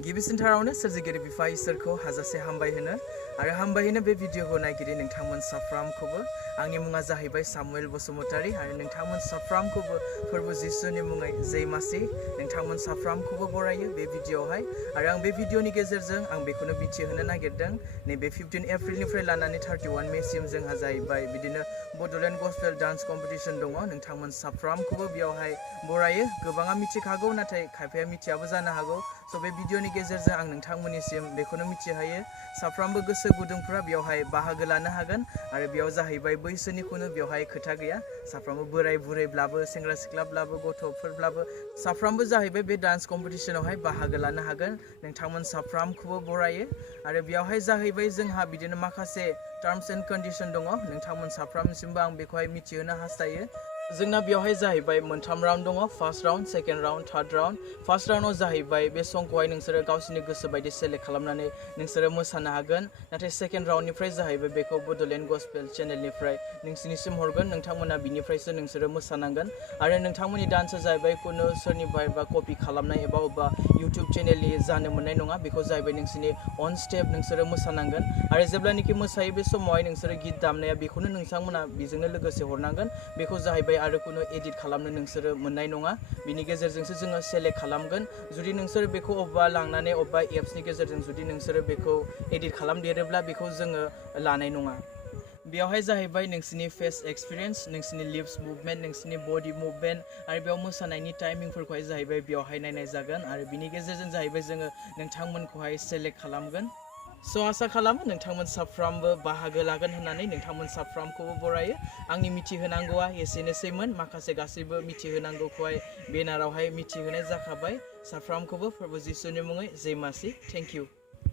गिबिसिनथारावनो सोरजिगिरि बिफा इसोरखौ हाजासे हामबाय होनो आरो हामबाय होनो बे भिडिअखौ नायगिरि नोंथांमोन साफ्रामखौबो आंनि मुङा जाहैबाय सामुएल बसुमतारी आरो नोंथांमोन साफ्रामखौबो फोरबो जिसुनि मुङै जय मासि नोंथांमोन साफ्रामखौबो बरायो बे भिडिअआवहाय आरो आं बे भिडिअनि गेजेरजों आं बेखौनो मिथिहोनो नागिरदों नैबे 15 एप्रिलनिफ्राय लानानै 31 मेसिम जोंहा जाहैबाय बिदिनो बड'लेण्ड गस्पेल डान्स कम्पिटिशन दङ नोंथांमोन साफ्रामखौबो बेयावहाय बरायो गोबाङा मिथिखागौ नाथाय खायफाया मिथियाबो जानो हागौ स' बे भिडिअनि गेजेरजों आं नोंथांमोननिसिम बेखौनो मिथिहोयो साफ्रामबो गोसो गुदुंफ्रा बेयावहाय बाहागो लानो हागोन आरो बेयाव जाहैबाय बैसोनि खुनु बेयावहाय खोथा गैया साफ्रामबो बोराय बुरैब्लाबो सेंग्रा सिख्लाब्लाबो गथ'फोरब्लाबो साफ्रामबो जाहैबाय बे डान्स कम्पिटिशनावहाय बाहागो लानो हागोन नोंथांमोन साफ्रामखौबो बरायो आरो बेयावहाय जाहैबाय जोंहा बिदिनो माखासे टार्म्स एन्ड कन्डिशन दङ नोंथांमोन साफ्रामसिमबो आं बेखौहाय मिथिहोनो हास्थायो जोंना बेयावहाय जाहैबाय मोनथाम राउन्ड दङ first round second round third round first राउन्डआव जाहैबाय बे संखौहाय नोंसोरो गावसिनि गोसो बायदि सेलेक्ट खालामनानै नोंसोरो मोसानो हागोन नाथाय सेकेन्ड राउन्डनिफ्राय जाहैबाय बेखौ बड'लेण्ड गस्पेल चेनेलनिफ्राय नोंसिनिसिम हरगोन नोंथांमोना बिनिफ्रायसो नोंसोरो मोसानांगोन आरो नोंथांमोननि डान्सआ जाहैबाय खुनु सोरनिफ्राय बा कपि खालामनाय एबा अबेबा इउटुब चेनेलनि जानो मोननाय नङा बेखौ जाहैबाय नोंसिनि अन स्टेप नोंसोरो मोसानांगोन आरो जेब्लानोखि मोसायो बे समावहाय नोंसोरो गित दामनाया बेखौनो नोंथांमोना बेजोंनो लोगोसे हरनांगोन बेखौ जाहैबाय आरो खुनु एडिट खालामनो नोंसोरो मोननाय नङा बिनि गेजेरजोंसो जोङो सेलेक्ट खालामगोन जुदि नोंसोरो बेखौ अबेबा लांनानै अबेबा एप्सनि गेजेरजों जुदि नोंसोरो बेखौ एडिट खालामदेरोब्ला बेखौ जोङो लानाय नङा बेयावहाय जाहैबाय नोंसिनि फेस एक्सपिरियेन्स नोंसिनि लिप्स मुभमेन्ट नोंसिनि बडि मुभमेन्ट आरो बेयाव मोसानायनि टाइमिंफोरखौहाय जाहैबाय बेयावहाय नायनाय जागोन आरो बिनि गेजेरजों जाहैबाय जोङो नोंथांमोनखौहाय सेलेक्ट खालामगोन स' आसा खालामो नोंथांमोन साफ्रामबो बाहागो लागोन होननानै नोंथांमोन साफ्रामखौबो बरायो आंनि मिथिहोनांगौआ एसेनोसैमोन माखासे गासैबो मिथिहोनांगौखौहाय बेनारावहाय मिथिहोनाय जाखाबाय साफ्रामखौबो फोरबो जिसुनि मुङै जय मासि थेंक इउ